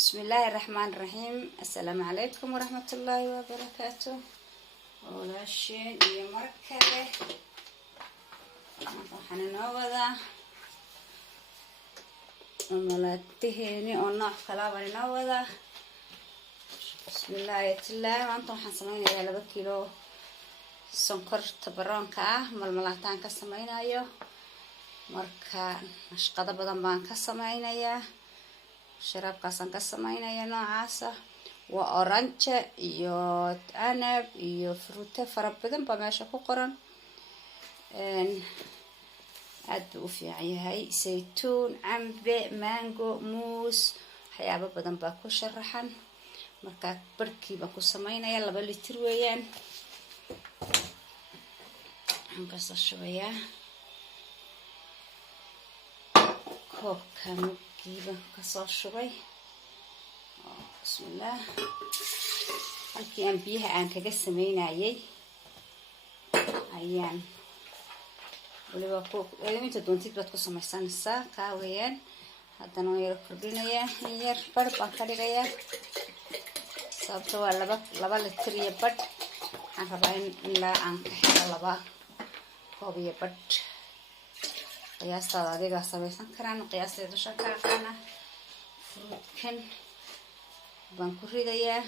بسم الله الرحمن الرحيم. السلام عليكم ورحمة الله وبركاته. walaasheen iyo mar kale waxaan inoo wadaa malaataheeni oo nooc kala baan inoo wadaa. bismillaahi tilaa maanta waxaan sameynayaa 2 kiilo sonkorta baroonka ah malmalaataan ka sameynayo. marka nashqada badan baan ka sameynayaa, sharaabkaasaan ka sameynaya noocaasa. waa orange iyo canab iyo fruute fara badan baa meesha ku qoran. aad buu u fiican yahay. saytuun, cambe, mango, muus, waxyaabo badan baa ku sharaxan. markaa barhkii baan ku sameynaya 2 litir weeyaan. waxaan kasoo shubayaa koobka muggiiba kasoo shubay. bismillah. halkii aan biyaha aan kaga sameynayay ayaan waliba inta doontid baad ku samaysanaysaa kaa weeyaan. haddana waan yaro kordhinayaa in yar badh baan ka dhigayaa sababto waa 2 litir iyo badh. waxaan rabaa in ilaa aan ka helo 2 koob iyo badh. qiyaastaada adigaa samaysan karaan, qiyaasteeda dusha ka aqaana. fruutkan baan ku ridayaa.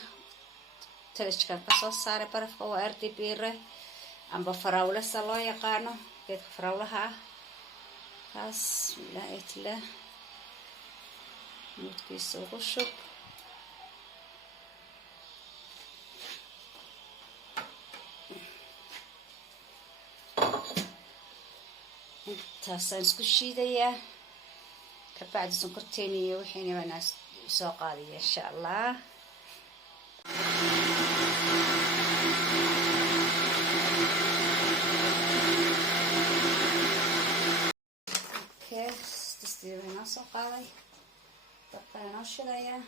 talajkan kasoo saaray barafka waa rdbire amba farawle sa loo yaqaano, geedka farawlaha ah kaas. bismillaahitlah mudkiisa ugu shub. intaasaan isku shiidayaa. kabacdi sonkorteeni iyo wixiina baan soo qaadaya insha allah. distiida inoo soo qaaday, dabka inoo shidayaa.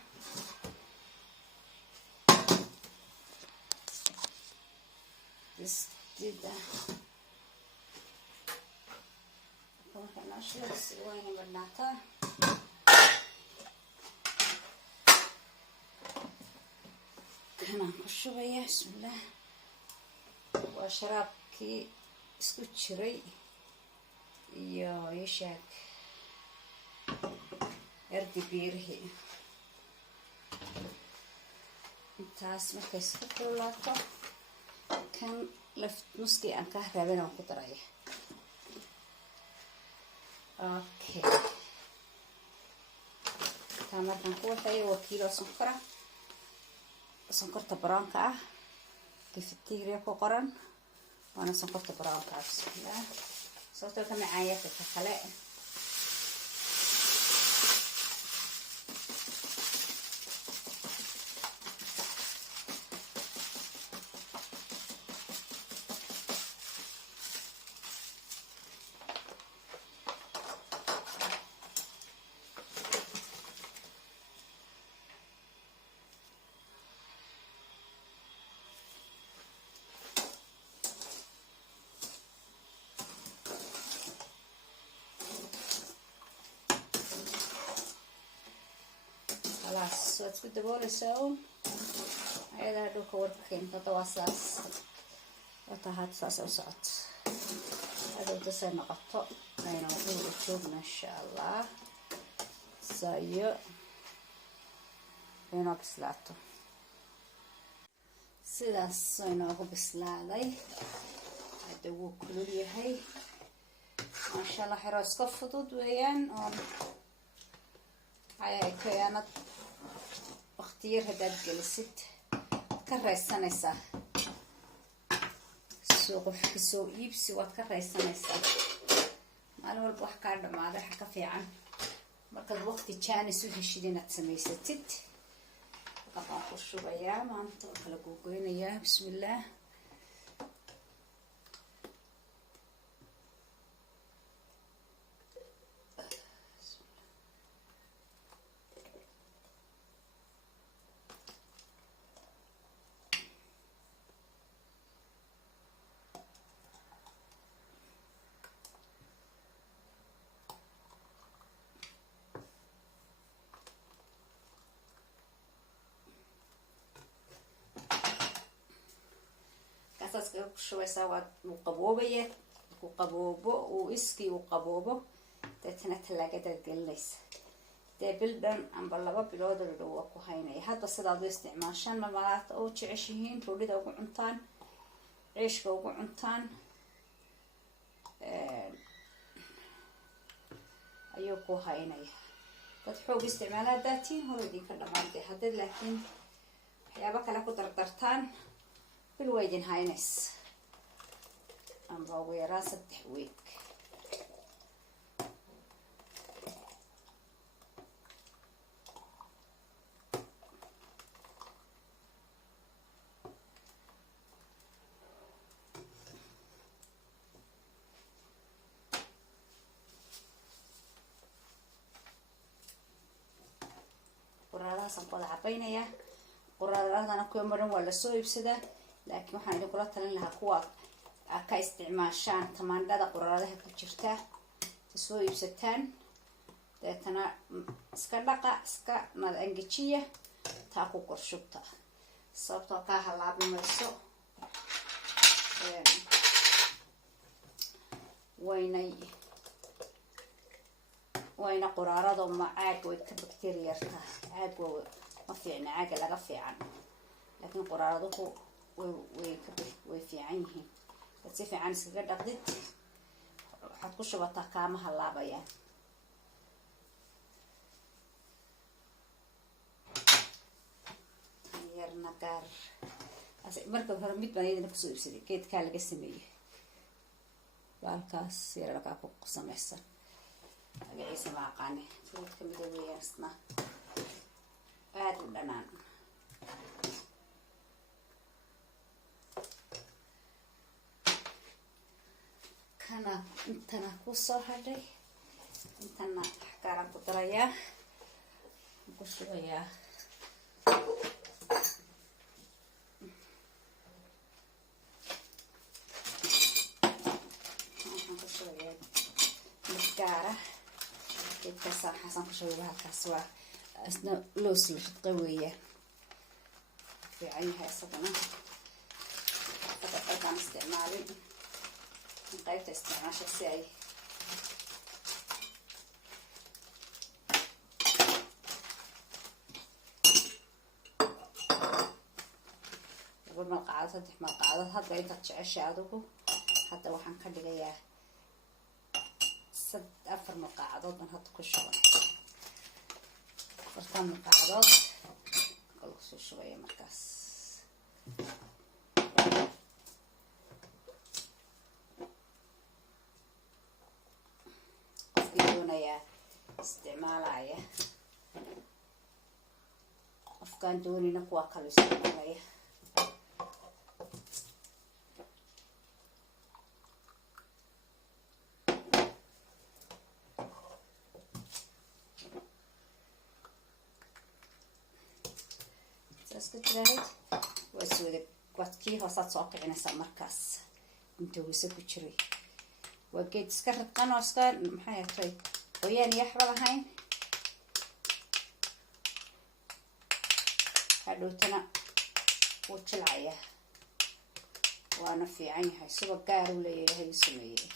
distida marka inoo shida distida waa inay badhnaataa. kanaan ku shubaya. bismillah. waa sharaabkii isku jiray iyo yeshaag rdbirihii. intaas markay isku kululaato kan nuskii aan ka raabin aan ku daraya. okay, taa markaan ku waxeeyo waa kiilo sonkora, sonkorta baroonka ah. cafeteria ku qoran waana sonkorta baroonka ah. bismillah. sababtoo ka macaaya ka kale. خلاص waad isku dabooleysaa un ayadaa dhulka warka keenta. waa saas wata had saas u socoto. hadowda say noqoto ayna ugu joogna insha allah sayo inoo bislaato. sidaas inoogu bislaaday. hadda wuu kulul yahay maasha allah. xero iska fudud weeyaan oo ayay kayanad waqtiyar haddaad gelisid ka raysanaysaa. qofka soo iibsi waad ka raysanaysaa. maalin walba wax kaa dhamaaday waxa ka fiican markaad waqti jaanis u heshid inaad samaysatid. waxaan ku shubayaa maanta waan kala gogoynayaa. bismillah. iskaga kushubeysaa waa uu qaboobaya ku qaboobo uu iskii uu qaboobo deetana talaagadaad gelinaysa dee bil dhan amba 2 bilood oo dhow waa ku haynaya hadda sidaad u isticmaashaan marmalaata oo jeceshihiin roodhida ugu cuntaan ciishka ugu cuntaan ayuu ku haynaya dad xoog isticmaalaa daatiin hore idinka dhamaantay haddaad laakiin waxyaabo kale ku dardartaan bil waa idin haynays amba ugu yaraan 3 week quraadahaasaan ku wada cabaynayaa quraadadana kuwa maran waa lasoo iibsadaa laakiin waxaan idinkula talin lahaa kuwa ka isticmaashaan tamaandhada quraadaha ku jirta soo iibsataan deetana iska dhaqa iska nad angejiya taa ku korshubta sababtoo kaa halaabi mayso wayna quraarado ma caag way ka bacteria tahay caag ma fiicna caaga laga fiican laakiin quraaraduhu way fiican yihiin si fiican iskaga dhaqdid waxaad ku shubataa kaama halaabayaan yarna gaar marka hore mid baan iyadana kusoo iibsaday geedkaa laga sameeyey baalkaas yararkaa ku samaysan magaciisa ma aqaane fruudka midoobeeyaan isna aada u dhanaan kana intana kusoo hadhay intana axkaaran ku darayaa ku shubayaa gaara geedkaas xasan ku shubay halkaas waa isna loos la ridqa weeyaan fiican yahay isagana qaybtaan isticmaalin qaybta isticmaasha si ay laba malqacdood 3 malqacdood hadda intaad jeceshay adigu hadda waxaan ka dhigayaa 4 malqacdood baan hadda ku shubay 4 malqacdood kala soo shubaya markaas doonaya isticmaalaya qofkaan doonina kuwa kale isticmaalaya اسكتراهي واسود قدكي هوسات soo kicinaysa markaas inta wisa ku jiray waa geed iska radqan oo iska maxay ahayd qoyaan iyo waxba lahayn hadhootana wuu jilcaya waana fiican yahay suba gaar u leeyahay sameeyay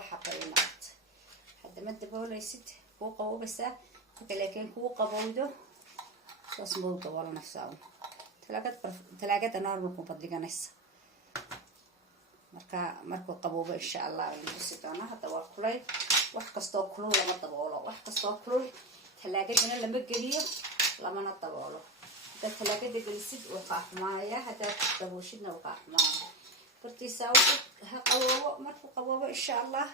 حقينات حتى ما تبغوا يسد كو قوو بس لكن كو قبوده تصمو طول نفسه تلاقت نار مكو بديغانيس markuu qaboobo insha allah aynu tusi doonaa. hadda waa kulay, wax kastoo kulul lama daboolo, wax kastoo kulul talaagadana lama geliyo lamana daboolo. haddaad talaagada gelisid wuu kaa xumaanaya, haddaad dabooshidna wuu kaa xumaanaya. bartiisa ha qaboobo, markuu qaboobo insha allah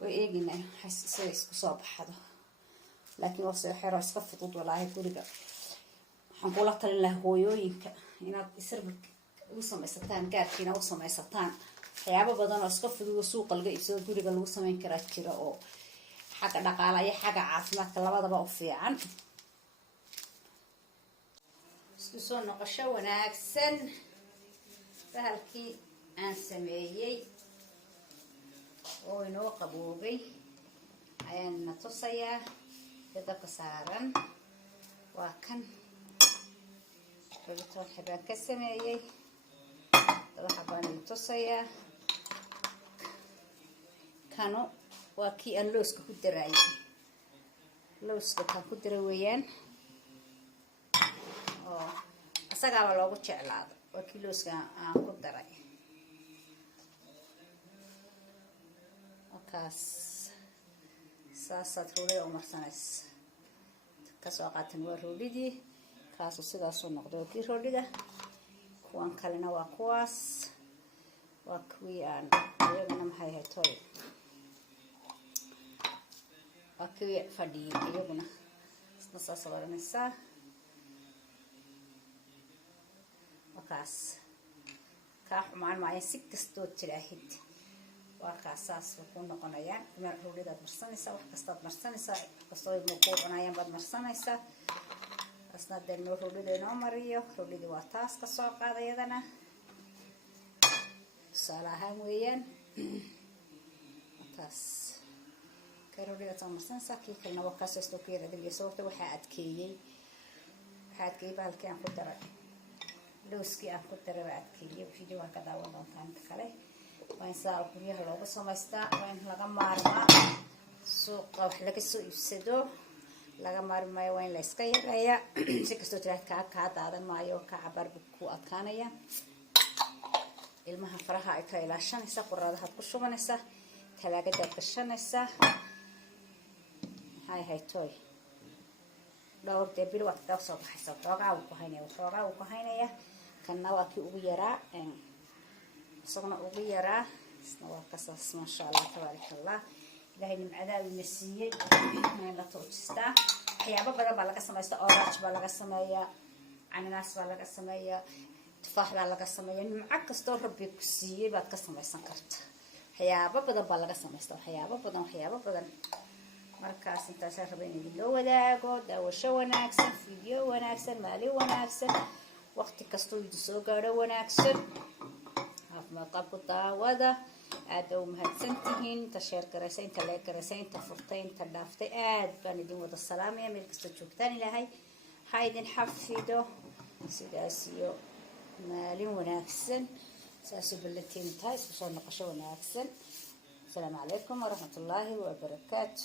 way eeginaa siday isku soo baxdo. laakiin waa soo xero iska fudud walaahi. guriga waxaan kula talin lahaa hooyooyinka inaad isarbik u samaysataan, gaarkiina u samaysataan. waxyaabo badan oo iska fudud oo suuqa laga iibsado guriga lagu samayn karaa jira, oo xagga dhaqaalaha iyo xagga caafimaadka labadaba u fiican. isku soo noqosho wanaagsan. bahalkii aan sameeyey oo inoo qaboobay ayaan na tusayaa. dabka saaran waa kan rabitoon xibaan ka sameeyey. daba xabaan ina tusayaa. kanu waa kii aan looska ku daraayay. looska kan ku dara weeyaan, oo asagaaba loogu jeclaado. waa kii looska aan ku daray. kaas saasaad roolida u marsanaysa. kasoo qaatan waa roolidii, kaasu sidaasuu noqday waa kii roolida. kuwan kalena waa kuwaas, waa kuwii aan iyagana maxay ahayd toy, waa kuwii fadhiyey iyaguna. isna saas waranaysaa. wakaas kaa xumaan maayo si kastoo tiraahid. waa kaasaas ku noqonayaan. meel roolidaad marsanaysaa, wax kastaad marsanaysaa, kastoo ilmo kuu cunayaan baad marsanaysaa. asna dee noo roolida inoo mariyo. roolidii waa taas kasoo qaada iyadana tusaale ahaan weeyaan. taas ka roolidaad soo marsanaysaa. kii kalena waa kaasoo istoo ku yaradaliya. sababta waxaa adkeeyey bahalkii aan ku daray, looskii aan ku daray baa adkeeyey. video waan ka daawan doontaa inta kale. waa in saa guryaha looga samaystaa. waa in laga maarmaa suuqa wax laga soo iibsado, laga maarmi maayo. waa in la iska yareeyaa. si kastoo tiraahid kaa daadan maayo, kaa cabaarbu ku adkaanaya. ilmaha faraha ay ka ilaashanaysaa. quraadahaad ku shubanaysaa, talaagadaad gashanaysaa. maxay ahayd toy dhowr dee bil waad kaga soo baxaysa. waxoogaa wuu ku haynaya. kanna waa kii ugu yaraa, isaguna ugu yaraa. isna waa kasaas maasha allah tabaaraka allah. ilaahay nimcadaa uu na siiyey la toojistaa. waxyaabo badan baa laga samaysta. orange baa laga sameeyaa, cananaas baa laga sameeyaa, tufaax baa laga sameeyaa. nimco kastoo rabbi ku siiyey baad ka samaysan karta. waxyaabo badan baa laga samaysta. waxyaabo badan. markaas intaasaan raba in idinloo wadaago. daawasho wanaagsan, video wanaagsan, maalin wanaagsan, waqti kastoo idin soo gaadho wanaagsan. caafimaad qabku daawada. aad u mahadsantihiin. inta sheer garaysa, inta leeg garaysa, inta furtay, inta dhaaftay, aad baan idin wada salaamaya. meel kastoo joogtaan ilaahay ha idin xafido. sidaas iyo maalin wanaagsan. saasuu ballatiin tahay. isku soo noqosho wanaagsan. asalaamu calaykum waraxmatullaahi wabarakaatu.